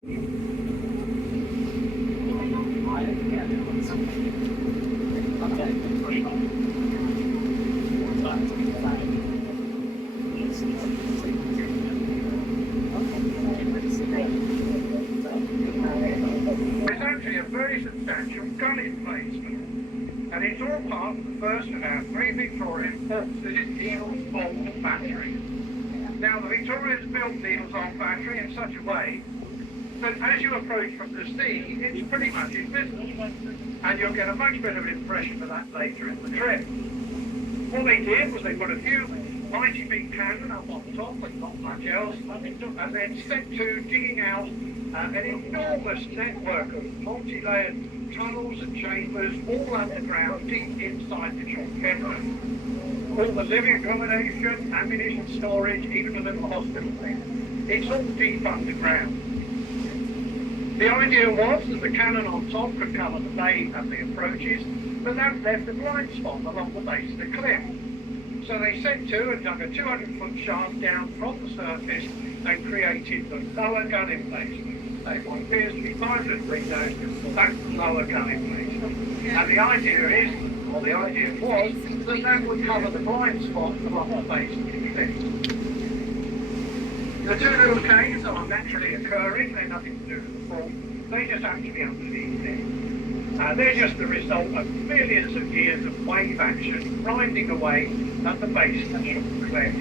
It's actually a very substantial gun emplacement, and it's all part of the first of our three Victorian forts. This is Eagles Old Battery. Now, the Victorians built Eagles Old Battery in such a way that as you approach from the sea, it's pretty much invisible, and you'll get a much better impression of that later in the trip. What they did was they put a few mighty big cannon up on top and not much else, and then set to digging out an enormous network of multi-layered tunnels and chambers all underground, deep inside the chalk headland. All the living accommodation, ammunition storage, even a little hospital thing. It's all deep underground. The idea was that the cannon on top could cover the bay at the approaches, but that left a blind spot along the base of the cliff. So they set to and dug a 200-foot shaft down from the surface and created the lower gun emplacement. What appears to be 500 windows, that's the lower gun emplacement. And the idea is, or the idea was, that that would cover the blind spot along the base of the cliff. The two little caves are naturally occurring, they're nothing to do with the fall, they just happen to be underneath it. They're just the result of millions of years of wave action grinding away at the base of the cliff.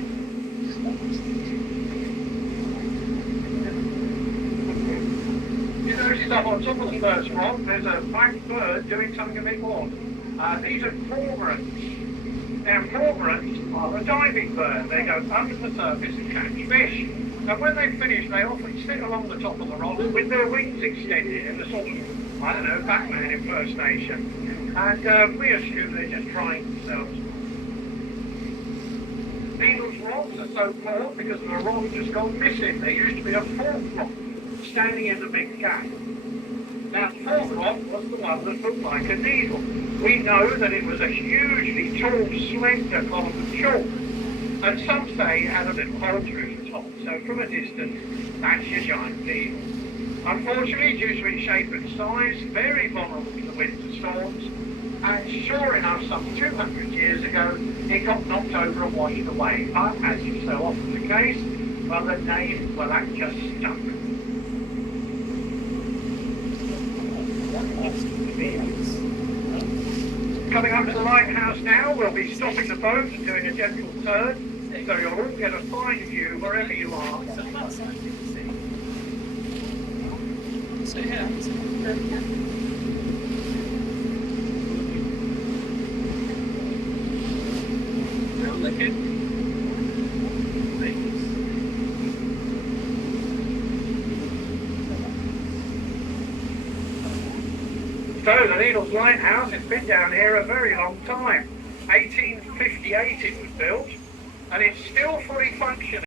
You notice up on top of the first rock, there's a black bird doing something a bit more. These are cormorants. Now, cormorants are a diving bird. They go under the surface and catch fish. And when they finish, they often sit along the top of the rock with their wings extended in the sort of, I don't know, Batman impersonation. And we assume they're just drying themselves. Needles rocks are so called because the rock has gone missing. There used to be a fourth rock standing in the big gap. Now, the fourth rock was the one that looked like a needle. We know that it was a hugely tall, slender column of chalk, and some say it had a little hole through the top, so from a distance, that's your giant needle. Unfortunately, due to its shape and size, very vulnerable to the winds and storms, and sure enough, some 200 years ago, it got knocked over and washed away. But, as is so often the case, well, the name, well, that just stuck. Coming up to the lighthouse now, we'll be stopping the boat and doing a gentle turn, so you'll all get a fine view wherever you are. So yeah. So the Needles Lighthouse has been down here a very long time. 1858 it was built, and it's still fully functioning.